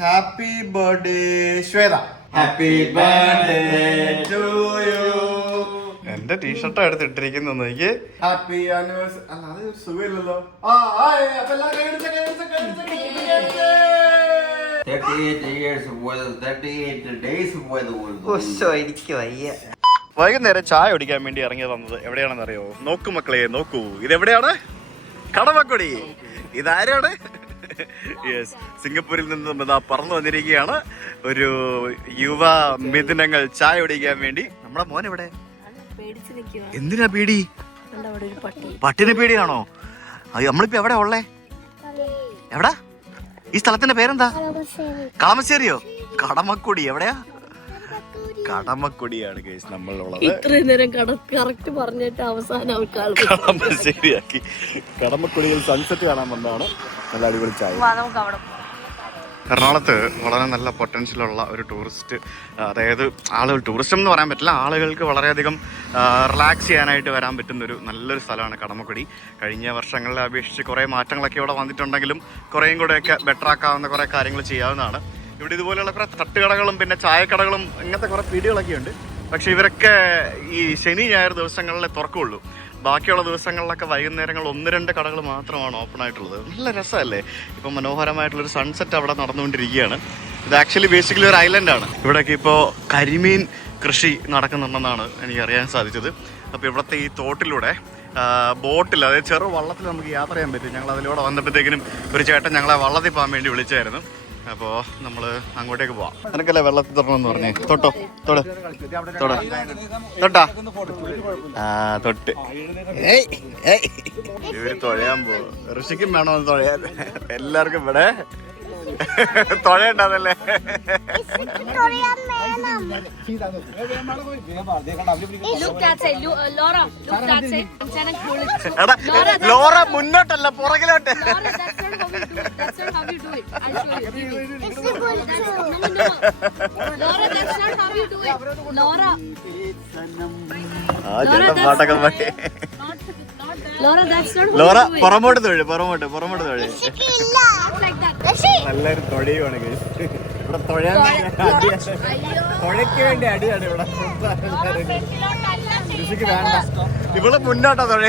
Happy birthday Shweta happy birthday to you എന്റെ ടീഷർട്ടാ എടുത്തിട്ടിരിക്കുന്നു എനിക്ക് ഹാപ്പി ആനിവേഴ്സറി അല്ല അത് സുഖമില്ലല്ലോ. ആ ആയ്, അപ്പൊ എല്ലാവരും കൈയടിച്ച്, കൈയടിച്ച്, കൈയടിച്ച്, കൈയടിച്ച്, കൈയടിച്ച്. 38 years of weather, 38 days of weather was എനിക്ക് വയ്യ. വൈകുന്നേരം ചായ കുടിക്കാൻ വേണ്ടി ഇറങ്ങി വന്നത് എവിടെയാണെന്ന് അറിയോ നോക്കൂ മക്കളെ നോക്കൂ. ഇത് ഇതെവിടെയാണ്? കടമക്കുടി. ഇതാരാണ്? യെസ് സിംഗപ്പൂരിൽ നിന്ന് ഇതാ പറന്നു വന്നിരിക്കുകയാണ്. ഒരു യുവ മിഥുനങ്ങൾ ചായ കുടിക്കാൻ വേണ്ടി. നമ്മുടെ മോൻ നിൽക്കുക എന്തിനാ പേടി? പട്ടിന് പേടിയാണോ? നമ്മളിപ്പോ എവിടെ ഉള്ളേ? എവിടാ? ഈ സ്ഥലത്തിന്റെ പേരെന്താ? കളമശ്ശേരിയോ? കടമക്കുടി എവിടെയാ? കടമക്കുടിയാണ് കേസ് നമ്മളുള്ളത് ഇത്രയും നേരം കറക്റ്റ് പറഞ്ഞിട്ട് അവസാനം കടമശ്ശേരിയാക്കി കടമക്കുടിയിൽ സൺസെറ്റ് കാണാൻ വന്നതാണ്. നല്ല അടിപൊളി ചായ. നമുക്ക് അവിടെ എറണാകുളത്ത് വളരെ നല്ല പൊട്ടൻഷ്യൽ ഉള്ള ഒരു ടൂറിസ്റ്റ് അതായത് ആളുകൾ ടൂറിസം എന്ന് പറയാൻ പറ്റില്ല ആളുകൾക്ക് വളരെയധികം റിലാക്സ് ചെയ്യാനായിട്ട് വരാൻ പറ്റുന്ന ഒരു നല്ലൊരു സ്ഥലമാണ് കടമക്കുടി. കഴിഞ്ഞ വർഷങ്ങളെ അപേക്ഷിച്ച് കുറേ മാറ്റങ്ങളൊക്കെ ഇവിടെ വന്നിട്ടുണ്ടെങ്കിലും കുറേയും കൂടെയൊക്കെ ബെറ്റർ ആക്കാവുന്ന കുറേ കാര്യങ്ങൾ ചെയ്യാവുന്നതാണ്. ഇവിടെ ഇതുപോലെയുള്ള കുറേ തട്ടുകടകളും പിന്നെ ചായക്കടകളും ഇങ്ങനത്തെ കുറേ പീടികളൊക്കെ ഉണ്ട് പക്ഷേ ഇവരൊക്കെ ഈ ശനി ഞായർ ദിവസങ്ങളിലെ തുറക്കുള്ളൂ. ബാക്കിയുള്ള ദിവസങ്ങളിലൊക്കെ വൈകുന്നേരങ്ങൾ ഒന്ന് രണ്ട് കടകൾ മാത്രമാണ് ഓപ്പൺ ആയിട്ടുള്ളത്. നല്ല രസമല്ലേ? ഇപ്പം മനോഹരമായിട്ടുള്ളൊരു സൺസെറ്റ് അവിടെ നടന്നുകൊണ്ടിരിക്കുകയാണ്. ഇത് ആക്ച്വലി ബേസിക്കലി ഒരു ഐലൻഡ് ആണ്. ഇവിടെയൊക്കെ ഇപ്പോൾ കരിമീൻ കൃഷി നടക്കുന്നുണ്ടെന്നാണ് എനിക്ക് അറിയാൻ സാധിച്ചത്. അപ്പോൾ ഇവിടുത്തെ ഈ തോട്ടിലൂടെ ബോട്ടിൽ അതായത് ചെറു വള്ളത്തിൽ നമുക്ക് യാത്ര ചെയ്യാൻ പറ്റും. ഞങ്ങൾ അതിലൂടെ വന്നപ്പോഴത്തേക്കിനും ഒരു ചേട്ടൻ ഞങ്ങളെ വള്ളത്തിൽ പോകാൻ വേണ്ടി വിളിച്ചായിരുന്നു. അപ്പോൾ നമ്മൾ അങ്ങോട്ടേക്ക് പോവാം. നിനക്കല്ലേ വെള്ളത്തിൽ തൊടണമെന്ന് പറഞ്ഞേ? തൊട്ടോ? തൊട്. തൊട. തൊട്ടാ. ആ തൊട്ട്. ഇവർ തൊഴയാൻ പോവും. ഋഷിക്കും വേണോ ഒന്ന് തൊഴയാൻ. എല്ലാവർക്കും ഇവിടെ uh, കുളിച്ചു. എടാ ലോറ മുന്നോട്ടല്ല പുറകിലോട്ട് ആ ചേട്ടൻ പാട്ടൊക്കെ ലോറ. പുറമോട്ട് തൊഴി പുറമോട്ട് പുറമോട്ട് തൊഴി. നല്ലൊരു തൊഴിയുമാണ് ഇവിടെ തൊഴയാൻ അയ്യോ. തുഴയ്ക്ക് വേണ്ടി അടിയാണ് ഇവിടെ. ഋഷിക്ക് വേണ്ട. ഇവൾ മുന്നോട്ടാ തൊഴ.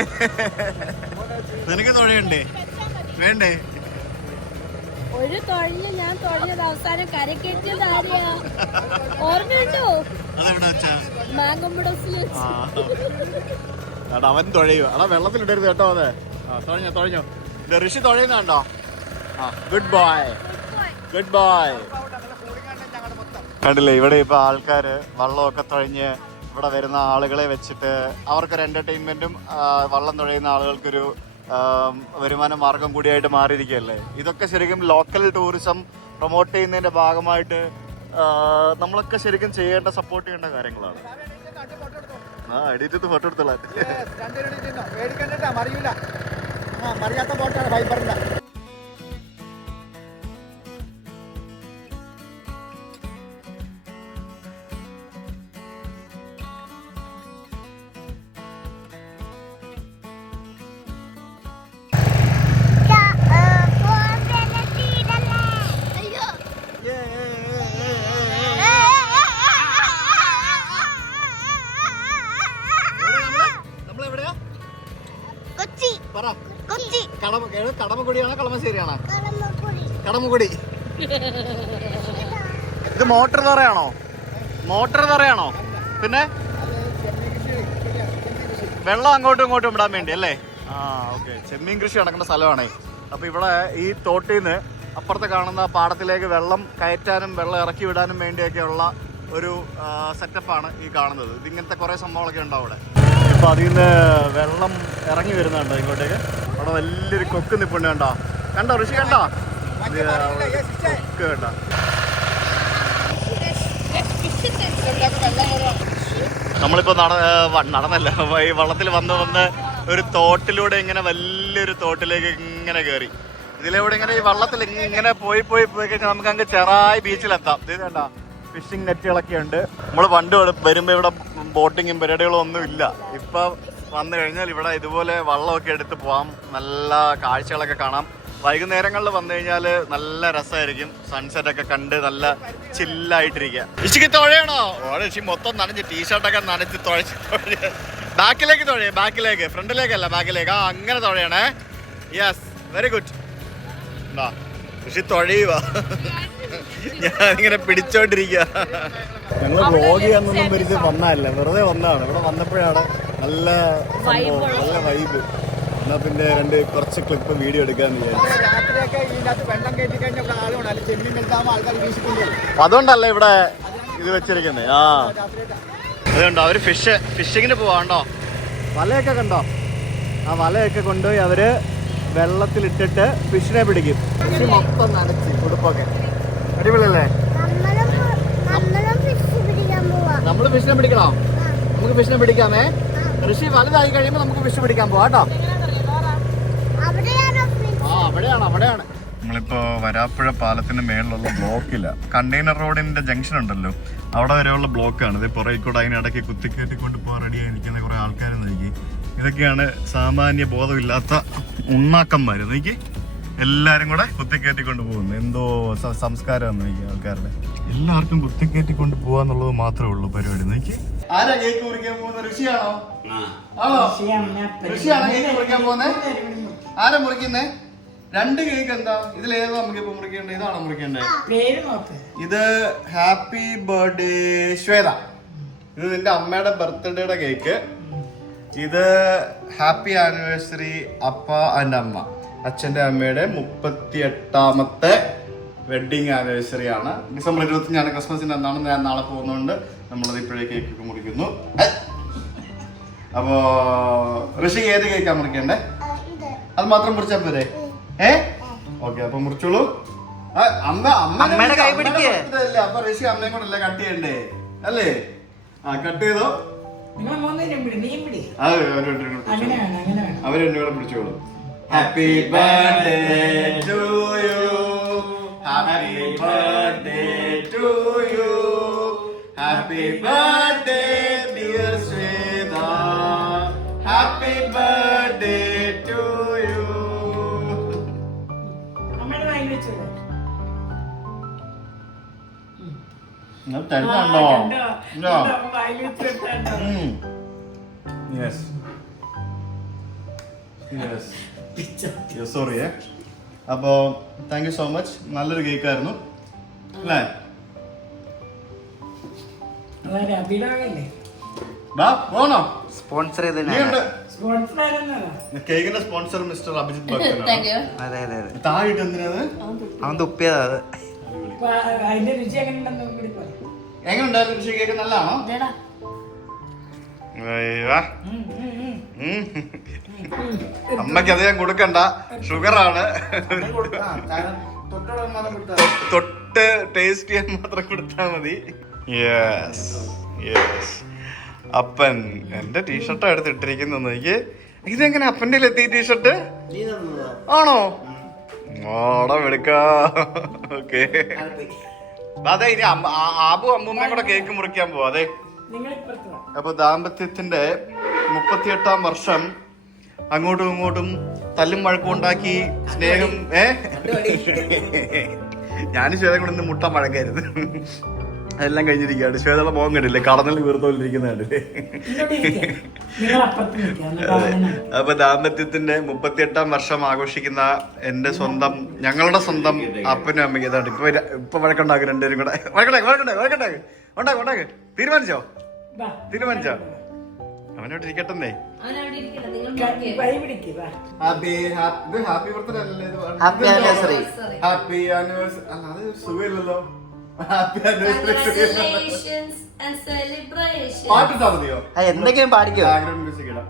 നിനക്ക് തൊഴയുണ്ടേ? വേണ്ടേ? ഒരു തൊഴിഞ്ഞ് ഞാൻ തൊഴിഞ്ഞത് അവസാനം കരക്കേറ്റത് ആരെയാ? ഓർമ്മയുണ്ടോ? അതെവിടെ വെച്ചാ? മാങ്ങമ്പടസിൽ ആ. എടാ അവൻ തുഴയും എടാ വെള്ളത്തിലിടരുത് കേട്ടോ അതെ ആ തുഴഞ്ഞോ തുഴഞ്ഞോ. ഇത് ഋഷി തുഴയുന്നുണ്ടോ ആ ഗുഡ് ബോയ് ഗുഡ് ബോയ് കണ്ടില്ലേ ഇവിടെ ഇപ്പൊ ആൾക്കാര് വള്ളമൊക്കെ തുഴഞ്ഞ് ഇവിടെ വരുന്ന ആളുകളെ വെച്ചിട്ട് അവർക്കൊരു എന്റർടൈൻമെന്റും വള്ളം തുഴയുന്ന ആളുകൾക്കൊരു വരുമാന മാർഗം കൂടിയായിട്ട് മാറിയിരിക്കുകയല്ലേ? ഇതൊക്കെ ശരിക്കും ലോക്കൽ ടൂറിസം പ്രൊമോട്ട് ചെയ്യുന്നതിന്റെ ഭാഗമായിട്ട് നമ്മളൊക്കെ ശരിക്കും ചെയ്യേണ്ട സപ്പോർട്ട് ചെയ്യേണ്ട കാര്യങ്ങളാണ്. ആ എഡിറ്റ് ഫോട്ടോ എടുത്തോളാം. മറിയാത്ത ബോട്ടാണ് ഫൈബറിന്റെ ഇത് മോട്ടർ തറയാണോ? മോട്ടർ തറയാണോ? പിന്നെ? വെള്ളം അങ്ങോട്ടും ഇങ്ങോട്ടും ഇടാൻ വേണ്ടി അല്ലേ? ആ ഓക്കെ. ചെമ്മീൻ കൃഷി നടക്കുന്ന സ്ഥലമാണേ. അപ്പൊ ഇവിടെ ഈ തോട്ടിൽ നിന്ന് അപ്പുറത്ത് കാണുന്ന പാടത്തിലേക്ക് വെള്ളം കയറ്റാനും വെള്ളം ഇറക്കി വിടാനും വേണ്ടിയൊക്കെയുള്ള ഒരു സെറ്റപ്പാണ് ഈ കാണുന്നത്. ഇതിങ്ങനത്തെ കുറേ സംഭവങ്ങളൊക്കെ ഉണ്ടാവും അവിടെ. അപ്പൊ അതിൽ നിന്ന് വെള്ളം ഇറങ്ങി വരുന്നുണ്ടോ ഇങ്ങോട്ടേക്ക്. അവിടെ വലിയൊരു കൊക്ക് നിപ്പുണ്ട് കണ്ടോ? കണ്ടോ ഋഷി കണ്ടോ? നമ്മളിപ്പോ നട നടന്നല്ല. ഈ വള്ളത്തിൽ വന്ന് വന്ന് ഒരു തോട്ടിലൂടെ ഇങ്ങനെ വലിയൊരു തോട്ടിലേക്ക് ഇങ്ങനെ കയറി ഇതിലൂടെ ഇങ്ങനെ ഈ വള്ളത്തിൽ ഇങ്ങനെ പോയി പോയി പോയി കഴിഞ്ഞാൽ നമുക്ക് അങ്ങ് ചെറായി ബീച്ചിലെത്താം. ഇത് കണ്ട ഫിഷിംഗ് നെറ്റുകളൊക്കെ ഉണ്ട്. നമ്മൾ പണ്ട് വരുമ്പോ ഇവിടെ ബോട്ടിങ്ങും പരിപാടികളും ഒന്നും ഇല്ല. ഇപ്പൊ വന്നു കഴിഞ്ഞാൽ ഇവിടെ ഇതുപോലെ വള്ളമൊക്കെ എടുത്ത് പോവാം. നല്ല കാഴ്ചകളൊക്കെ കാണാം. വൈകുന്നേരങ്ങളിൽ വന്നു കഴിഞ്ഞാൽ നല്ല രസമായിരിക്കും. സൺസെറ്റ് ഒക്കെ കണ്ട് നല്ല ചില്ലായിട്ടിരിക്കുക ഇച്ചിക്ക് തുഴയണോ? ഇഷി മൊത്തം നനഞ്ഞ് ടീഷർട്ടൊക്കെ നനച്ച് തുഴച്ച് തുഴ. ബാക്കിലേക്ക് തുഴയ ബാക്കിലേക്ക് ഫ്രണ്ടിലേക്കല്ല ബാക്കിലേക്ക്. ആ അങ്ങനെ തുഴയണേ. യെസ് വെരി ഗുഡ് എന്താ ഋഷി തുഴയുക പിടിച്ചോണ്ടിരിക്കുക ഞങ്ങൾ വ്ലോഗ് ചെയ്യാന്നൊന്നും പരിചയം വന്നതല്ല? വെറുതെ വന്നതാണ്. ഇവിടെ വന്നപ്പോഴാണ് നല്ല നല്ല വൈബ് എന്നാ പിന്നെ രണ്ട് കുറച്ച് ക്ലിപ്പ് വീഡിയോ എടുക്കാന്ന് വിചാരിച്ചു. അതുകൊണ്ടല്ലേ ഇവിടെ ഇത് വെച്ചിരിക്കുന്നത് ആ. അതുകൊണ്ടോ അവർ ഫിഷ് ഫിഷിങ്ങിന് പോവാണ്ടോ? വലയൊക്കെ കണ്ടോ? ആ വലയൊക്കെ കൊണ്ടുപോയി അവർ വെള്ളത്തിലിട്ടിട്ട് ഫിഷിനെ പിടിക്കും. ഫിഷ് മൊത്തം നനച്ച് ഉടുപ്പൊക്കെ. അടിപൊളിയല്ലേ? നമ്മൾ നമ്മളും ഫിഷ് പിടിക്കാൻ പോവാ. നമ്മൾ ഫിഷിനെ പിടിക്കണോ? നമുക്ക് ഫിഷിനെ പിടിക്കാമേ? ഋഷി വലുതായി കഴിയുമ്പോൾ നമുക്ക് ഫിഷ് പിടിക്കാൻ പോവാട്ടോ കേട്ടോ. അവിടെയാണ് അവിടെയാണ്. നമ്മളിപ്പോ വരാപ്പുഴ പാലത്തിന്റെ മേളിലുള്ള ബ്ലോക്കില്ല കണ്ടെയ്നർ റോഡിന്റെ ജംഗ്ഷൻ ഉണ്ടല്ലോ. അവിടെ വരെയുള്ള ബ്ലോക്കാണ്. ഇത് പുറകെ കൂടെ അതിനിടയ്ക്ക് കുത്തിക്കയറ്റി കൊണ്ടുപോകാൻ റെഡിയായി നിൽക്കുന്ന കുറെ ആൾക്കാർ നോക്കി. ഇതൊക്കെയാണ് സാമാന്യ ബോധമില്ലാത്ത ഉണ്ണാക്കന്മാർ നോക്കി. എല്ലാരും കൂടെ കുത്തിക്കയറ്റി കൊണ്ടുപോകുന്നു എന്തോ സ- സംസ്കാരം നോക്കി ആൾക്കാരുടെ. എല്ലാവർക്കും കുത്തിക്കയറ്റി കൊണ്ടുപോകാന്നുള്ളത് മാത്രമേ ഉള്ളൂ പരിപാടി. നോക്കി. ആരാ കേക്ക് മുറിക്കാൻ പോകുന്ന? ഋഷിയാണോ? ആണോ? ഋഷിയാണോ കേക്ക് മുറിക്കാൻ പോകുന്നത് ആരാ മുറിക്കുന്നേ? രണ്ട് കേക്ക് എന്താ? ഇതിലേതാ നമുക്ക് ഇപ്പൊ മുറിക്കേണ്ടത് ഇതാണ് മുറിക്കേണ്ടത്? ഇത് ഹാപ്പി ബർത്ത്ഡേ ശ്വേത. ഇത് നിന്റെ അമ്മയുടെ ബർത്ത്ഡേയുടെ കേക്ക് ഇത് ഹാപ്പി ആനിവേഴ്സറി അപ്പ ആൻഡ് അമ്മ. അച്ഛന്റെ അമ്മയുടെ മുപ്പത്തി എട്ടാമത്തെ വെഡിങ് ആനിവേഴ്സറി ആണ്. ഡിസംബർ ഇരുപത്തിയഞ്ചാണ് ക്രിസ്മസിന്റെ അന്നാണ് ഞാൻ നാളെ പോകുന്നതുകൊണ്ട് നമ്മളത് ഇപ്പോഴേ കേക്ക് ഒക്കെ മുറിക്കുന്നു. അപ്പോൾ അപ്പോ ഋഷി ഏത് കേക്കാ മുറിക്കേണ്ടേ? ഇത്. അത് മാത്രം മുറിച്ചാൽ പോരെ? ഏ? ഓക്കെ അപ്പൊ മുറിച്ചോളൂ. അമ്മ അമ്മ അമ്മയുടെ കൈ പിടിക്കേ. അപ്പൊ ഋഷി അമ്മയും കൂടെ അല്ലേ കട്ട് ചെയ്യണ്ടേ? അല്ലേ? ആ കട്ട് ചെയ്തോ? നിങ്ങൾ മൂന്നുപേരും പിടി നീ പിടി അത് അവർ എന്നെ കൂടെ പിടിച്ചോളൂ. Happy birthday to you happy birthday to you happy birthday നിങ്ങൾ തരുന്നുണ്ടോ? ഉണ്ടോ? കണ്ടോ? Yes. Yes. Yes, sorry, yes അപ്പോ താങ്ക് യു സോ മച്ച് നല്ലൊരു കേക്ക് ആയിരുന്നു അല്ലേ? അവരെ അഭിരാമല്ലേ ബാ പോണോ? സ്പോൺസർ നീ ഉണ്ട്. സ്പോൺസർ ആരെന്നതാ കേക്കിന്റെ സ്പോൺസർ മിസ്റ്റർ അഭിജിത് താങ്ക് ഭക്തനാണ് യു അതെ അതെ. അതെ താഴിട്ട് എന്തിനാത് അവൻ തുപ്പിയതാ അത്. അതിന്റെ രുചി എങ്ങനെ ഉണ്ടെന്ന് കൂടി പറയാം എങ്ങനെ ഉണ്ടായിരുന്നു ഋഷി കേക്ക് നല്ലതാണോ. അമ്മയ്ക്ക് അത് ഞാൻ കൊടുക്കണ്ട. ഷുഗർ ആണ് തൊട്ട് ടേസ്റ്റ് ചെയ്യാൻ മാത്രം കൊടുത്താ മതി. യെസ് യെസ് അപ്പൻ എന്റെ ടീഷർട്ടാണ് എടുത്തിട്ടിരിക്കുന്നത് എനിക്ക് ഇതെങ്ങനെ അപ്പന്റെ എത്തി ടീഷർട്ട് ആണോ? ഓടെ എടുക്ക ഓക്കെ. അതെ ഇനി ആബു അമ്മൂമ്മയും കൂടെ കേക്ക് മുറിക്കാൻ പോവാ അതെ. അപ്പൊ ദാമ്പത്യത്തിന്റെ മുപ്പത്തിയെട്ടാം വർഷം അങ്ങോട്ടും ഇങ്ങോട്ടും തല്ലും വഴക്കും ഉണ്ടാക്കി സ്നേഹം ഏ? ഞാനും ശ്വേതം കൂടെ ഇന്ന് മുട്ട മഴക്കരുത് അതെല്ലാം കഴിഞ്ഞിരിക്കുകയാണ്. ശ്വേതയുടെ മോഹം കണ്ടില്ലേ? കടന്നിൽ വീർത്തോണ്ടിരിക്കുന്ന കണ്ടില്ലേ അപ്പൊ ദാമ്പത്യത്തിന്റെ മുപ്പത്തിയെട്ടാം വർഷം ആഘോഷിക്കുന്ന എന്റെ സ്വന്തം ഞങ്ങളുടെ സ്വന്തം അപ്പനും അമ്മയ്ക്ക് ഇതാണ്. ഇപ്പൊ ഇപ്പൊ വഴക്കുണ്ടാക്കും രണ്ടുപേരും കൂടെ. വഴക്കുണ്ടാക്കി വഴക്കുണ്ടാക്കി വഴക്കുണ്ടാക്കി. ഉണ്ടാക്കും ഉണ്ടാക്ക്. തീരുമാനിച്ചോ? വാ. തീരുമാനിച്ചോ? അവനോട് ഇരിക്കട്ടെന്നേ. അവനവിടെ ഇരിക്കില്ല നിങ്ങൾ ക- പിടിക്ക് വാ. ഹാപ്പി ഹാപ്പി ബർത്ത്ഡേ അല്ലേ? ഹാപ്പി ആനിവേഴ്സറി ഹാപ്പി ആനിവേഴ്സറി അത് സുഖമില്ലല്ലോ. ആ എന്തെങ്കിലും പാടിക്കോ? ബാക്ക്ഗ്രൗണ്ട് മ്യൂസിക് ഇടാം.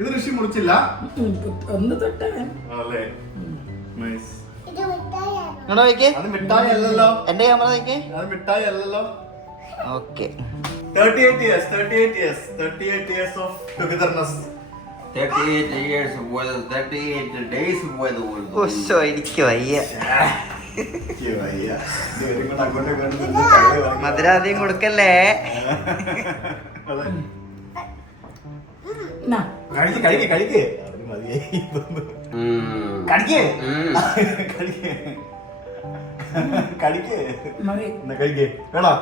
ഇത് ഋഷി മുറിച്ചില്ല? ഒന്ന് തൊട്ടേ. അത് മിഠായി അല്ലല്ലോ. എന്റെ ക്യാമറ നോക്കിയേ അത് മിഠായി അല്ലല്ലോ. Okay. 38 years 38 years 38 years of togetherness. 38 years of weather, 38 days of weather. was- ഉഷോ എനിക്ക് വയ്യ. വാങ്ങി. മധുരാദ്യം കൊടുക്കല്ലേ? കഴിക്ക് വേണോ?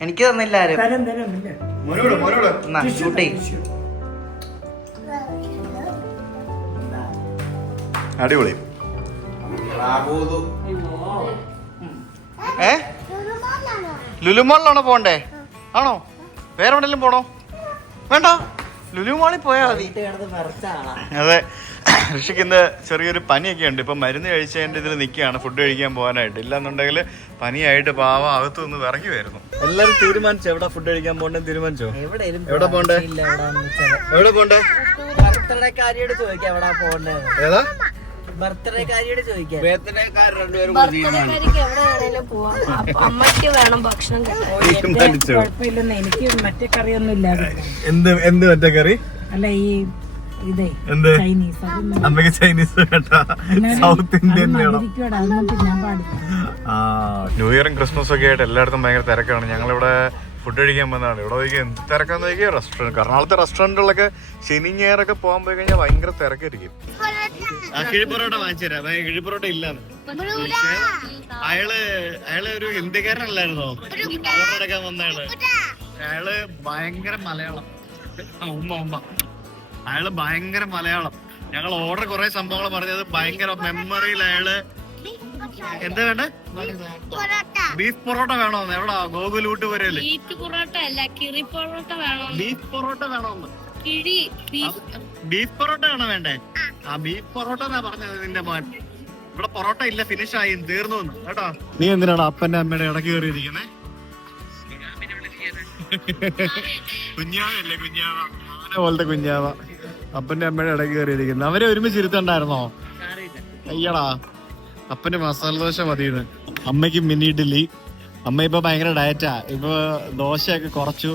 എനിക്ക് തന്നില്ല ആരും. തരം തരം ഇല്ല. മോനോട് മോനോട്. എന്നാ ഷൂട്ട് ചെയ്യും. അടിപൊളി. ഏ? ലുലുമാളിലാണോ പോണ്ടേ ആണോ? വേറെ എവിടെയെങ്കിലും പോണോ? വേണ്ട. ലുലുമാളിൽ പോയാൽ മതി. അതെ. ഋഷിക്ക് ഇന്ന് ചെറിയൊരു പനിയൊക്കെ ഉണ്ട് ഇപ്പം മരുന്ന് കഴിച്ചതിന്റെ ഇതിൽ നിൽക്കുകയാണ്. ഫുഡ് കഴിക്കാൻ പോകാനായിട്ട്. ഇല്ലാന്നുണ്ടെങ്കിൽ പനിയായിട്ട് പാവം അകത്തു നിന്ന് വിറങ്ങി വരുന്നു എല്ലാവരും തീരുമാനിച്ചു? എവിടെ ഫുഡ് കഴിക്കാൻ പോകണ്ടെന്ന് തീരുമാനിച്ചോ? എവിടെ പോണ്ടേ? എവിടെ പോണ്ടേ ബർത്ത്ഡേ കാര്യോട് ചോദിക്കാം എവിടെ പോണ്ടേ ഏതാ? ചോദിക്കാം. രണ്ടുപേരും അമ്മയ്ക്ക് വേണം ഭക്ഷണം കുഴപ്പമില്ലെന്ന് എനിക്ക് മറ്റേ കറിയൊന്നും ഇല്ല എന്ത് എന്ത് മറ്റേ കറി? അല്ല ഈ ഇതേ ചൈനീസ്. അമ്മയ്ക്ക് ചൈനീസ് സൗത്ത് ഇന്ത്യൻ വേണം. ന്യൂ ഇയറും ക്രിസ്മസും ഒക്കെ ആയിട്ട് എല്ലായിടത്തും ഭയങ്കര തിരക്കാണ്. ഞങ്ങളിവിടെ ഫുഡ് കഴിക്കാൻ വന്നതാണ്. ഇവിടെ നോക്കി എന്ത് തിരക്കാന്ന് നോക്കിയാൽ റെസ്റ്റോറന്റ് എറണാകുളത്തെ റെസ്റ്റോറന്റുകളൊക്കെ ശനി ഞായറൊക്കെ പോകാൻ പോയി കഴിഞ്ഞാൽ ഭയങ്കര തിരക്കായിരിക്കും. ആ കിഴിപ്പൊറോട്ട വാങ്ങിച്ചു തരാം. കിഴിപ്പൊറോട്ട ഇല്ലാന്ന്. അയാൾ അയാൾ ഒരു ഹിന്ദിക്കാരനല്ലായിരുന്നോ? എടുക്കാൻ വന്നയാൾ. അയാൾ ഭയങ്കര മലയാളം. ഉമ്മ ഉമ്മ. അയാൾ ഭയങ്കര മലയാളം. ഞങ്ങൾ ഓർഡർ കുറെ സംഭവങ്ങൾ പറഞ്ഞത് ഭയങ്കര മെമ്മറിയിൽ അയാൾ എന്താ വേണ്ട? ബീഫ് പൊറോട്ട വേണോന്ന്. എവിടാ? ഗോകുലൂട്ട് വരല്ലേ ബീഫ് പൊറോട്ട അല്ല കിറി പൊറോട്ട വേണോ ബീഫ് പൊറോട്ട വേണോന്ന്. കിഴി ബീഫ് പൊറോട്ട ആണോ വേണ്ടേ? ആ ബീഫ് പൊറോട്ട എന്നാ പറഞ്ഞത് നിന്റെ മോൻ? ഇവിടെ പൊറോട്ട ഇല്ല ഫിനിഷ് ആയി തീർന്നു കേട്ടോ? നീ എന്തിനാണ് അപ്പന്റെ അമ്മയുടെ ഇടയ്ക്ക് കയറിയിരിക്കുന്നേ? കുഞ്ഞാവല്ലേ കുഞ്ഞാവ? പോലത്തെ കുഞ്ഞാവ. അപ്പന്റെ അമ്മയുടെ ഇടയ്ക്ക് കയറിയിരിക്കുന്നത് അവരെ ഒരുമിച്ച് ഇരുത്തണ്ടായിരുന്നോ? അയ്യടാ അപ്പന്റെ മസാല ദോശ മതിയെന്ന്. അമ്മയ്ക്ക് മിനി ഇഡ്ഡലി. അമ്മ ഇപ്പൊ ഭയങ്കര ഡയറ്റാ ഇപ്പൊ ദോശയൊക്കെ കുറച്ചു.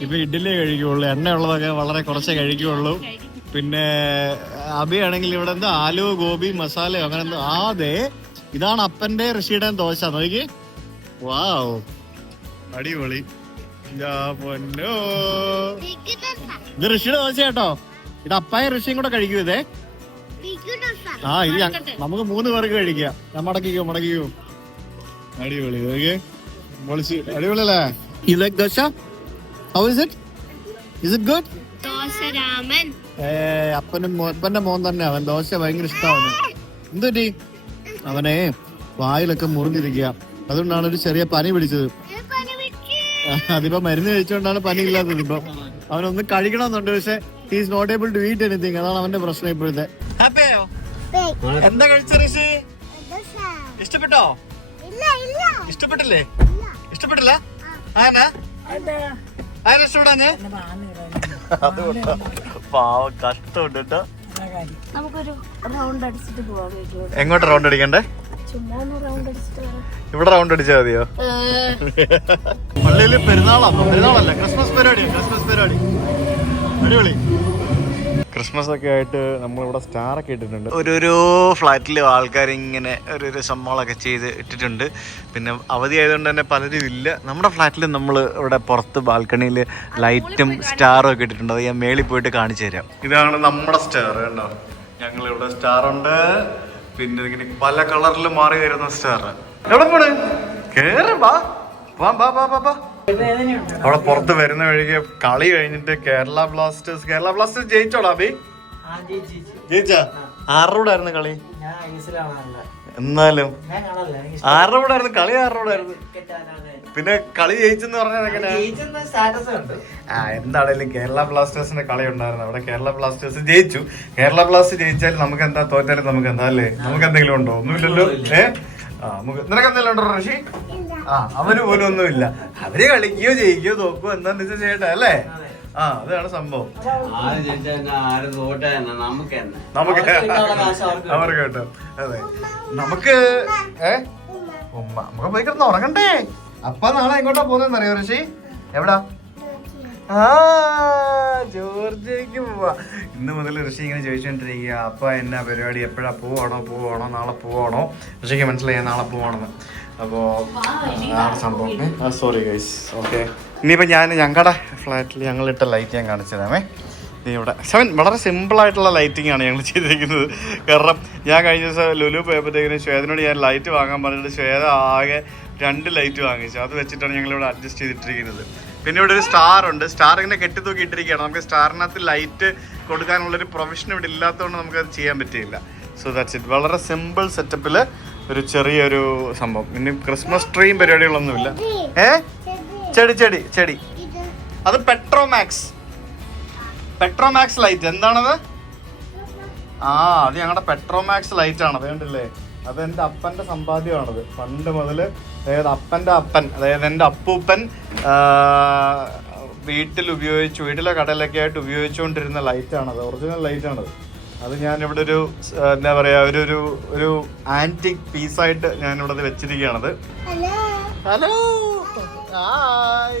ഇപ്പൊ ഇഡ്ഡലി കഴിക്കുള്ളൂ എണ്ണയുള്ളതൊക്കെ വളരെ കുറച്ചേ കഴിക്കുള്ളൂ പിന്നെ അബിയാണെങ്കിൽ ഇവിടെ എന്തോ ആലു ഗോപി മസാലയോ അങ്ങനെ എന്തോ. ആ അതെ ഇതാണ് അപ്പന്റെ ഋഷിയുടെ ദോശ. നോക്കി. വാവ്. അടിപൊളി. ഇതാ ഋഷിയുടെ ദോശ കേട്ടോ ഇത് അപ്പായ ഋഷിയും കൂടെ കഴിക്കൂ ഇതേ. ആ ഇത് ഞ- നമുക്ക് മൂന്ന് പേർക്ക് കഴിക്കാം. ഞാൻ മടക്കിക്കോ മടക്കിക്കോ. അടിപൊളി പൊളിച്ച് അടിപൊളിയല്ലേ? You like dosa? How is it is it good ഏ അപ്പനും അപ്പന്റെ മോൻ തന്നെ. അവൻ ദോശ ഭയങ്കര ഇഷ്ടമാണ്. എന്തുപറ്റി അവനെ വായിലൊക്കെ മുറിഞ്ഞിരിക്കുക. അതുകൊണ്ടാണ് ഒരു ചെറിയ പനി പിടിച്ചത്. അതിപ്പോ മരുന്ന് കഴിച്ചുകൊണ്ടാണ് പനി ഇല്ലാത്തത് ഇപ്പൊ. അവനൊന്ന് കഴിക്കണമെന്നുണ്ട് പക്ഷെ he's not able to eat anything അതാണ് അവന്റെ പ്രശ്നം ഇപ്പോഴത്തെ. ഹാപ്പിയായോ എന്താ കഴിച്ച ഋഷി? ഇഷ്ടപ്പെട്ടോ? ഇല്ല ഇല്ല. ഇഷ്ടപ്പെട്ടില്ലേ? ഇഷ്ടപ്പെട്ടില്ല? ആനാ? ആരാ ഇഷ്ടപ്പെടാഞ്ഞ് പാവ കഷ്ടമുണ്ട് കേട്ടോ. നമുക്കൊരു റൗണ്ട് അടിച്ചിട്ട് പോവാം എങ്ങോട്ട് റൗണ്ട് അടിക്കണ്ടേ? ചുമ്മാ ഒന്ന് റൗണ്ട് അടിച്ചിട്ട് വരാം. ഇവിടെ റൗണ്ട് അടിച്ചാൽ മതിയോ? പള്ളിയിൽ പെരുന്നാളാ. പെരുന്നാളല്ല? ക്രിസ്മസ് പരിപാടി ക്രിസ്മസ് പരിപാടി. അടിപൊളി. ക്രിസ്മസ് ഒക്കെ ആയിട്ട് നമ്മളിവിടെ സ്റ്റാർ ഒക്കെ ഇട്ടിട്ടുണ്ട്. ഓരോരോ ഫ്ലാറ്റിൽ ആൾക്കാർ ഇങ്ങനെ ഓരോരോ സംഭവങ്ങളൊക്കെ ചെയ്ത് ഇട്ടിട്ടുണ്ട്. പിന്നെ അവധി ആയതുകൊണ്ട് തന്നെ പലരും ഇല്ല. നമ്മുടെ ഫ്ലാറ്റിൽ നമ്മൾ ഇവിടെ പുറത്ത് ബാൽക്കണിയിൽ ലൈറ്റും സ്റ്റാറും ഒക്കെ ഇട്ടിട്ടുണ്ട്. അത് ഞാൻ മേളിൽ പോയിട്ട് കാണിച്ചു തരാം. ഇതാണ് നമ്മുടെ സ്റ്റാർ കണ്ടോ? ഞങ്ങൾ ഇവിടെ സ്റ്റാർ ഉണ്ട്. പിന്നെ ഇങ്ങനെ പല കളറിൽ മാറി വരുന്ന സ്റ്റാർ എവിടെ പോണ്? കേറ് വാ വാ വാ വാ വാ. അവിടെ പുറത്ത് വരുന്ന വഴിക്ക് കളി കഴിഞ്ഞിട്ട് കേരള ബ്ലാസ്റ്റേഴ്സ് കേരള ബ്ലാസ്റ്റേഴ്സ് ജയിച്ചോടാ അബി ജയിച്ചാ ആരുടെ ആയിരുന്നു കളി? എന്നാലും. ഞാൻ കാണല്ല എനിക്ക് ആരുടെ കൂടെ ആയിരുന്നു കളി ആരുടെ കൂടെ ആയിരുന്നു പിന്നെ കളി ജയിച്ചെന്ന് പറഞ്ഞാൽ എങ്ങനെ സ്റ്റാറ്റസ് ഉണ്ട് ആ എന്താണേലും കേരള ബ്ലാസ്റ്റേഴ്സിന്റെ കളി ഉണ്ടായിരുന്നു. അവിടെ കേരള ബ്ലാസ്റ്റേഴ്സ് ജയിച്ചു. കേരള ബ്ലാസ്റ്റേഴ്സ് ജയിച്ചാൽ നമുക്ക് എന്താ തോറ്റാലും നമുക്ക് എന്താ അല്ലേ? നമുക്ക് എന്തെങ്കിലും ഉണ്ടോ? ഒന്നുമില്ലല്ലോ. ഏ? ആ നമുക്ക് നിനക്ക് എന്തെങ്കിലും ഉണ്ടോ ഋഷി ആ അവന് പോലും ഒന്നുമില്ല. അവർ കളിക്കുകയോ ജയിക്കുകയോ തോക്കുകയോ എന്താന്ന് വെച്ചാൽ ചേട്ടാ അല്ലേ ആ അതാണ് സംഭവം. നമുക്ക് അവർക്ക് കിട്ടും. അതെ. നമുക്ക് ഏ? ഉമ്മ. നമുക്ക് പോയി കിടന്ന് ഉറങ്ങണ്ടേ? അപ്പ നാളെ എങ്ങോട്ടാ പോകുന്നതെന്ന് അറിയോ ഋഷി? എവിടാ? ആ ജോർജിയക്ക് പോവാ. ഇന്ന് മുതൽ ഋഷി ഇങ്ങനെ ചോദിച്ചോണ്ടിരിക്കുക അപ്പ എന്നാ പരിപാടി? എപ്പോഴാ പോവാണോ പോവാണോ നാളെ പോവാണോ? ഋഷിക്ക് മനസ്സിലായി നാളെ പോവാണെന്ന്. അപ്പോ അതാണ് സംഭവം. സോറി ഗൈസ് ഓക്കെ ഇനിയിപ്പോൾ ഞാൻ ഞങ്ങളുടെ ഫ്ലാറ്റിൽ ഞങ്ങൾ ഇട്ട ലൈറ്റ് ഞാൻ കാണിച്ചു തരാമേ. നീ ഇവിടെ. സെവൻ വളരെ സിമ്പിളായിട്ടുള്ള ലൈറ്റിംഗ് ആണ് ഞങ്ങൾ ചെയ്തിരിക്കുന്നത് കാരണം ഞാൻ കഴിഞ്ഞ ദിവസം ലുലു പോയപ്പോഴത്തേക്കിനും ശ്വേതനോട് ഞാൻ ലൈറ്റ് വാങ്ങാൻ പറഞ്ഞിട്ട് ശ്വേത ആകെ രണ്ട് ലൈറ്റ് വാങ്ങിച്ചു. അത് വെച്ചിട്ടാണ് ഞങ്ങൾ ഇവിടെ അഡ്ജസ്റ്റ് ചെയ്തിട്ടിരിക്കുന്നത്. പിന്നെ ഇവിടെ ഒരു സ്റ്റാർ ഉണ്ട്. സ്റ്റാർ ഇങ്ങനെ കെട്ടി തൂക്കി ഇട്ടിരിക്കുകയാണ് നമുക്ക് സ്റ്റാറിനകത്ത് ലൈറ്റ് കൊടുക്കാനുള്ളൊരു പ്രൊഫഷൻ ഇവിടെ ഇല്ലാത്തതുകൊണ്ട് നമുക്കത് ചെയ്യാൻ പറ്റിയില്ല. സോ ദാറ്റ്സ് ഇറ്റ് വളരെ സിമ്പിൾ സെറ്റപ്പിൽ ഒരു ചെറിയൊരു സംഭവം. ഇനി ക്രിസ്മസ് ട്രീയും പരിപാടികളൊന്നുമില്ല. ഏ? ചെടി ചെടി ചെടി. അത് പെട്രോമാക്സ് പെട്രോമാക്സ് ലൈറ്റ് എന്താണത്? ആ അത് ഞങ്ങളുടെ പെട്രോമാക്സ് ലൈറ്റ് ആണ്. വേണ്ടില്ലേ അത് എന്റെ അപ്പന്റെ സമ്പാദ്യമാണത്. പണ്ട് മുതൽ അതായത് അപ്പന്റെ അപ്പൻ അതായത് എന്റെ അപ്പൂപ്പൻ വീട്ടിൽ ഉപയോഗിച്ചു വീട്ടിലെ കടയിലൊക്കെ ആയിട്ട് ഉപയോഗിച്ചുകൊണ്ടിരുന്ന ലൈറ്റാണത് ഒറിജിനൽ ലൈറ്റാണത് അത് ഞാൻ ഇവിടെ ഒരു എന്താ പറയാ ഒരു ഒരു ഒരു പീസ് ആയിട്ട് ഞാൻ ഇവിടെ വെച്ചിരിക്കുകയാണത്. ഹലോ. ഹലോ. ഹായ്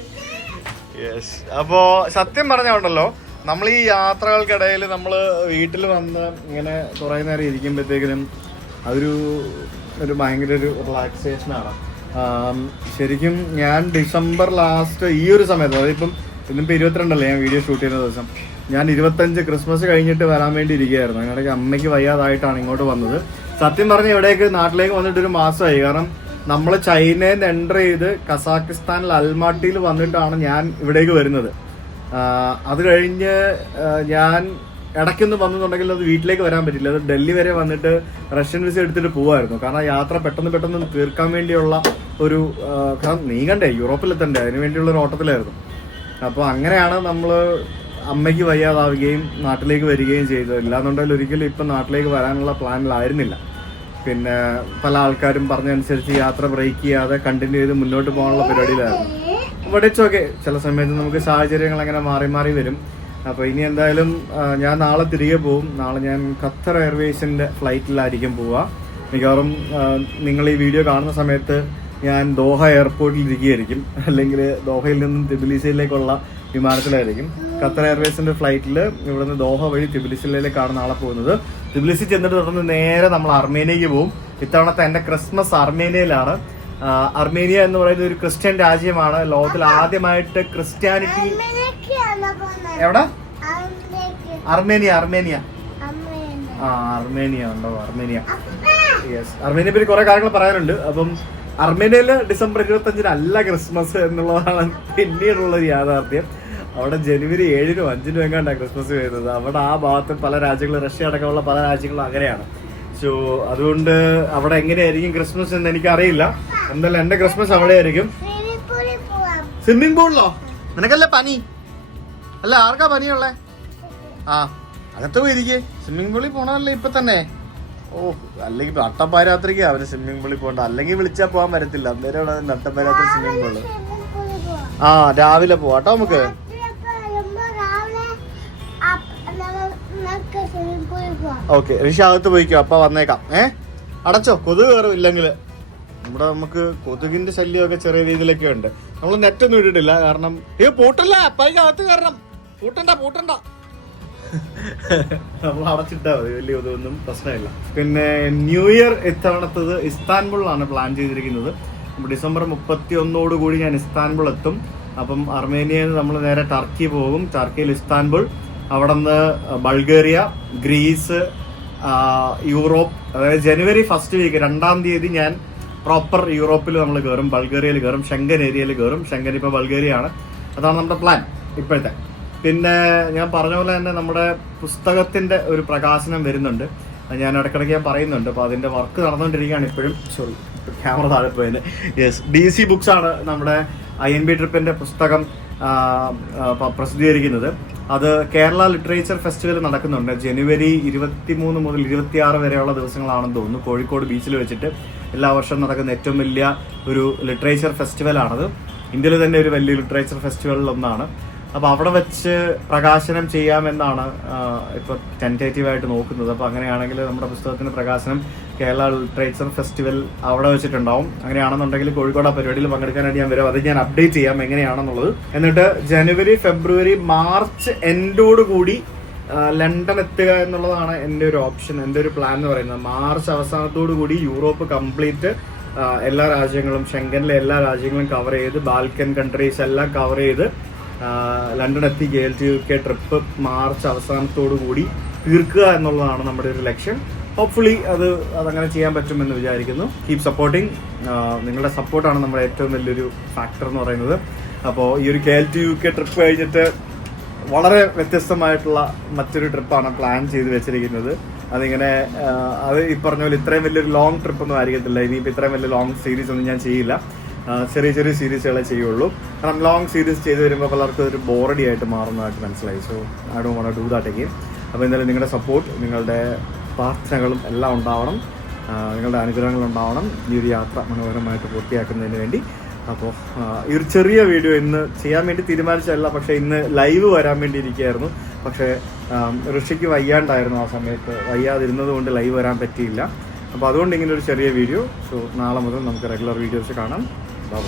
യെസ് അപ്പോ സത്യം പറഞ്ഞുണ്ടല്ലോ നമ്മൾ ഈ യാത്രകൾക്കിടയിൽ നമ്മൾ വീട്ടിൽ വന്ന് ഇങ്ങനെ കുറേ നേരം ഇരിക്കുമ്പോഴത്തേക്കിനും അതൊരു ഒരു ഭയങ്കര ഒരു റിലാക്സേഷനാണ് ശരിക്കും ഞാൻ ഡിസംബർ ലാസ്റ്റ് ഈ ഒരു സമയത്ത് അതായത് ഇപ്പം ഇന്നിപ്പോൾ ഇരുപത്തിരണ്ടല്ലേ ഞാൻ വീഡിയോ ഷൂട്ട് ചെയ്യുന്ന ദിവസം. ഞാൻ ഇരുപത്തഞ്ച് ക്രിസ്മസ് കഴിഞ്ഞിട്ട് വരാൻ വേണ്ടി ഇരിക്കുകയായിരുന്നു. അതിനിടയ്ക്ക് അമ്മയ്ക്ക് വയ്യാതായിട്ടാണ് ഇങ്ങോട്ട് വന്നത്. സത്യം പറഞ്ഞ ഇവിടേക്ക് നാട്ടിലേക്ക് വന്നിട്ട് ഒരു മാസമായി. കാരണം നമ്മൾ ചൈനയിൽ നിന്ന് എന്റർ ചെയ്ത് കസാക്കിസ്ഥാനിൽ അൽമാട്ടിയിൽ വന്നിട്ടാണ് ഞാൻ ഇവിടേക്ക് വരുന്നത്. അത് കഴിഞ്ഞ് ഞാൻ ഇടയ്ക്കൊന്നും വന്നിട്ടുണ്ടെങ്കിൽ അത് വീട്ടിലേക്ക് വരാൻ പറ്റില്ല. അത് ഡൽഹി വരെ വന്നിട്ട് റഷ്യൻ വിസ എടുത്തിട്ട് പോവായിരുന്നു. കാരണം യാത്ര പെട്ടെന്ന് പെട്ടെന്ന് തീർക്കാൻ വേണ്ടിയുള്ള ഒരു കാരണം നീങ്ങണ്ടേ? യൂറോപ്പിലെത്തണ്ടേ? അതിന് വേണ്ടിയുള്ള ഒരു ഓട്ടത്തിലായിരുന്നു. അപ്പോൾ അങ്ങനെയാണ് നമ്മൾ അമ്മയ്ക്ക് വയ്യാതാവുകയും നാട്ടിലേക്ക് വരികയും ചെയ്തു. ഇല്ലാന്നുണ്ടെങ്കിൽ ഒരിക്കലും ഇപ്പം നാട്ടിലേക്ക് വരാനുള്ള പ്ലാനിലായിരുന്നില്ല. പിന്നെ പല ആൾക്കാരും പറഞ്ഞനുസരിച്ച് യാത്ര ബ്രേക്ക് ചെയ്യാതെ കണ്ടിന്യൂ ചെയ്ത് മുന്നോട്ട് പോകാനുള്ള പരിപാടിയിലായിരുന്നു. ഇവിടെ ഓക്കെ ചില സമയത്ത് നമുക്ക് സാഹചര്യങ്ങൾ അങ്ങനെ മാറി മാറി വരും. അപ്പോൾ ഇനി എന്തായാലും ഞാൻ നാളെ തിരികെ പോവും നാളെ ഞാൻ ഖത്തർ എയർവേസിന്റെ ഫ്ലൈറ്റിലായിരിക്കും പോവുക. മിക്കവാറും നിങ്ങൾ ഈ വീഡിയോ കാണുന്ന സമയത്ത് ഞാൻ ദോഹ എയർപോർട്ടിൽ ഇരിക്കുകയായിരിക്കും. അല്ലെങ്കിൽ ദോഹയിൽ നിന്നും തിബിലിസിയിലേക്കുള്ള വിമാനത്തിലായിരിക്കും. ഖത്തർ എയർവേസിന്റെ ഫ്ലൈറ്റിൽ ഇവിടുന്ന് ദോഹ വഴി തിബിലിസിലേക്കാണ് നാളെ പോകുന്നത്. തിബിലിസി ചെന്നിട്ട് തുടർന്ന് നേരെ നമ്മൾ അർമേനിയയ്ക്ക് പോകും. ഇത്തവണത്തെ എന്റെ ക്രിസ്മസ് അർമേനിയയിലാണ്. അർമേനിയ എന്ന് പറയുന്നത് ഒരു ക്രിസ്ത്യൻ രാജ്യമാണ്. ലോകത്തിൽ ആദ്യമായിട്ട് ക്രിസ്ത്യാനിറ്റി എവിടെ? അർമേനിയ അർമേനിയ ആ അർമേനിയ ഉണ്ടോ? അർമേനിയ. യെസ് അർമേനിയെ പറ്റി കുറെ കാര്യങ്ങൾ പറയാനുണ്ട്. അപ്പം അർമേനിയയിൽ ഡിസംബർ ഇരുപത്തഞ്ചിന് അല്ല ക്രിസ്മസ് എന്നുള്ളതാണ് പിന്നീടുള്ള ഒരു യാഥാർത്ഥ്യം. അവിടെ ജനുവരി ഏഴിനും അഞ്ചിനും എങ്ങാണ്ടാണ് ക്രിസ്മസ് വരുന്നത്. അവിടെ ആ ഭാഗത്ത് പല രാജ്യങ്ങളും റഷ്യ അടക്കമുള്ള പല രാജ്യങ്ങളും അങ്ങനെയാണ്. സോ അതുകൊണ്ട് അവിടെ എങ്ങനെയായിരിക്കും ക്രിസ്മസ് എന്ന് എനിക്കറിയില്ല. എന്തായാലും എന്റെ ക്രിസ്മസ് അവിടെ ആയിരിക്കും സ്വിമ്മിംഗ് പൂളിലോ നിനക്കല്ലേ പനി? അല്ല ആർക്കാ പനിയുള്ളേ? ആ അകത്ത് പോയിരിക്കേ. സ്വിമ്മിംഗ് പൂളിൽ പോണല്ലേ ഇപ്പൊ തന്നെ. ഓ അല്ലെങ്കിൽ അട്ടപ്പാരാത്രിക്ക് അവർ സ്വിമ്മിംഗ് പൂളിൽ പോകണ്ട അല്ലെങ്കിൽ വിളിച്ചാൽ പോകാൻ പറ്റത്തില്ല. അന്നേരം അട്ടപ്പാരാത്രി സ്വിമ്മിംഗ് പൂൾ ആ രാവിലെ പോവാട്ടോ നമുക്ക്. ഓക്കെ ഋഷി അകത്ത് പോയിക്കോ അപ്പൊ വന്നേക്കാം. ഏ? അടച്ചോ കൊതുക് കയറും ഇല്ലെങ്കിൽ ഇവിടെ നമുക്ക് കൊതുകിന്റെ ശല്യമൊക്കെ ചെറിയ രീതിയിലൊക്കെ ഉണ്ട്. നമ്മൾ നെറ്റ് ഒന്നും ഇട്ടിട്ടില്ല കാരണം ഏ പൂട്ടല്ല അപ്പായിക്ക് അകത്ത് കയറണം. പൂട്ടണ്ട പൂട്ടണ്ട. നമ്മൾ അടച്ചിട്ടാ മതി വലിയ ഇതൊന്നും പ്രശ്നമില്ല. പിന്നെ ന്യൂ ഇയർ ഇത്തവണത്തത് ഇസ്താൻബുളിലാണ് പ്ലാൻ ചെയ്തിരിക്കുന്നത്. ഡിസംബർ മുപ്പത്തി ഒന്നോട് കൂടി ഞാൻ ഇസ്താൻബുൾ എത്തും. അപ്പം അർമേനിയയിൽ നമ്മൾ നേരെ ടർക്കി പോകും. ടർക്കിയിൽ ഇസ്താൻബുൾ. അവിടെ നിന്ന് ബൾഗേറിയ ഗ്രീസ് യൂറോപ്പ് അതായത് ജനുവരി ഫസ്റ്റ് വീക്ക് രണ്ടാം തീയതി ഞാൻ പ്രോപ്പർ യൂറോപ്പിൽ നമ്മൾ കയറും ബൾഗേറിയയിൽ കയറും ഷെങ്കൻ ഏരിയയിൽ കയറും ഷെങ്കൻ ഇപ്പോൾ ബൾഗേറിയ ആണ് അതാണ് നമ്മുടെ പ്ലാൻ ഇപ്പോഴത്തെ. പിന്നെ ഞാൻ പറഞ്ഞ പോലെ തന്നെ നമ്മുടെ പുസ്തകത്തിന്റെ ഒരു പ്രകാശനം വരുന്നുണ്ട്. ഞാൻ ഇടയ്ക്കിടയ്ക്ക് ഞാൻ പറയുന്നുണ്ട്. അപ്പോൾ അതിന്റെ വർക്ക് നടന്നുകൊണ്ടിരിക്കുകയാണ് ഇപ്പോഴും. സോറി ക്യാമറ താഴെ പോയത് യെസ് ഡി സി ബുക്സ് ആണ് നമ്മുടെ ഐ എൻ ബി ട്രിപ്പിന്റെ പുസ്തകം. പ്രസിദ്ധീകരിക്കുന്നത്. അത് കേരള ലിറ്ററേച്ചർ ഫെസ്റ്റിവൽ നടക്കുന്നുണ്ട്. ജനുവരി ഇരുപത്തി മൂന്ന് മുതൽ ഇരുപത്തിയാറ് വരെയുള്ള ദിവസങ്ങളാണെന്ന് തോന്നുന്നു. കോഴിക്കോട് ബീച്ചിൽ വെച്ചിട്ട് എല്ലാ വർഷവും നടക്കുന്ന ഏറ്റവും വലിയ ഒരു ലിറ്ററേച്ചർ ഫെസ്റ്റിവലാണത്. ഇന്ത്യയിൽ തന്നെ ഒരു വലിയ ലിറ്ററേച്ചർ ഫെസ്റ്റിവലിൽ ഒന്നാണ് അപ്പോൾ അവിടെ വെച്ച് പ്രകാശനം ചെയ്യാമെന്നാണ് ഇപ്പോൾ ടെന്റേറ്റീവായിട്ട് നോക്കുന്നത്. അപ്പോൾ അങ്ങനെയാണെങ്കിൽ നമ്മുടെ പുസ്തകത്തിന് പ്രകാശനം കേരള ലിറ്ററേച്ചർ ഫെസ്റ്റിവൽ അവിടെ വെച്ചിട്ടുണ്ടാവും. അങ്ങനെയാണെന്നുണ്ടെങ്കിൽ കോഴിക്കോട് ആ പരിപാടിയിൽ പങ്കെടുക്കാനായിട്ട് ഞാൻ വരും. അത് ഞാൻ അപ്ഡേറ്റ് ചെയ്യാം എങ്ങനെയാണെന്നുള്ളത്. എന്നിട്ട് ജനുവരി ഫെബ്രുവരി മാർച്ച് എൻഡോട് കൂടി ലണ്ടൻ എത്തുക എന്നുള്ളതാണ് എന്റെ ഒരു ഓപ്ഷൻ എന്റെ ഒരു പ്ലാൻ എന്ന് പറയുന്നത്. മാർച്ച് അവസാനത്തോടു കൂടി യൂറോപ്പ് കംപ്ലീറ്റ് എല്ലാ രാജ്യങ്ങളും ഷെങ്കനിലെ എല്ലാ രാജ്യങ്ങളും കവർ ചെയ്ത് ബാൽക്കൻ കൺട്രീസ് എല്ലാം കവർ ചെയ്ത് ലണ്ടൻ എത്തി K L T U K trip March അവസാനത്തോടു കൂടി തീർക്കുക എന്നുള്ളതാണ് നമ്മുടെ ഒരു ലക്ഷ്യം. ഹോപ്പ്ഫുള്ളി അത് അതങ്ങനെ ചെയ്യാൻ പറ്റുമെന്ന് വിചാരിക്കുന്നു. കീപ് സപ്പോർട്ടിങ് നിങ്ങളുടെ സപ്പോർട്ടാണ് നമ്മുടെ ഏറ്റവും വലിയൊരു ഫാക്ടർ എന്ന് പറയുന്നത്. അപ്പോൾ ഈ ഒരു K L T U K trip കഴിഞ്ഞിട്ട് വളരെ വ്യത്യസ്തമായിട്ടുള്ള മറ്റൊരു ട്രിപ്പാണ് പ്ലാൻ ചെയ്ത് വെച്ചിരിക്കുന്നത്. അതിങ്ങനെ അത് ഈ പറഞ്ഞ പോലെ ഇത്രയും വലിയൊരു ലോങ് ട്രിപ്പ് ഒന്നും ആയിരിക്കത്തില്ല. ഇനിയിപ്പോൾ ഇത്രയും വലിയ ലോങ് സീരീസ് ഒന്നും ഞാൻ ചെയ്യില്ല. ചെറിയ ചെറിയ സീരീസുകളെ ചെയ്യുള്ളൂ. കാരണം ലോങ് സീരീസ് ചെയ്ത് വരുമ്പോൾ പലർക്കും ഒരു ബോറഡി ആയിട്ട് മാറുന്നതായിട്ട് മനസ്സിലായി. So I do won't do that again അപ്പോൾ എന്തായാലും നിങ്ങളുടെ സപ്പോർട്ട് നിങ്ങളുടെ പ്രാർത്ഥനകളും എല്ലാം ഉണ്ടാവണം. നിങ്ങളുടെ അനുഗ്രഹങ്ങൾ ഉണ്ടാവണം. ഈ ഒരു യാത്ര മനോഹരമായിട്ട് പൂർത്തിയാക്കുന്നതിന് വേണ്ടി. അപ്പോൾ ഈ ഒരു ചെറിയ വീഡിയോ ഇന്ന് ചെയ്യാൻ വേണ്ടി തീരുമാനിച്ചതല്ല പക്ഷേ ഇന്ന് ലൈവ് വരാൻ വേണ്ടി ഇരിക്കുകയായിരുന്നു. പക്ഷേ ഋഷിക്ക് വയ്യാണ്ടായിരുന്നു ആ സമയത്ത്. വയ്യാതിരുന്നത് കൊണ്ട് ലൈവ് വരാൻ പറ്റിയില്ല. അപ്പോൾ അതുകൊണ്ട് ഇങ്ങനെ ഒരു ചെറിയ വീഡിയോ. സോ നാളെ മുതൽ നമുക്ക് റെഗുലർ വീഡിയോസ് കാണാം. ബൈ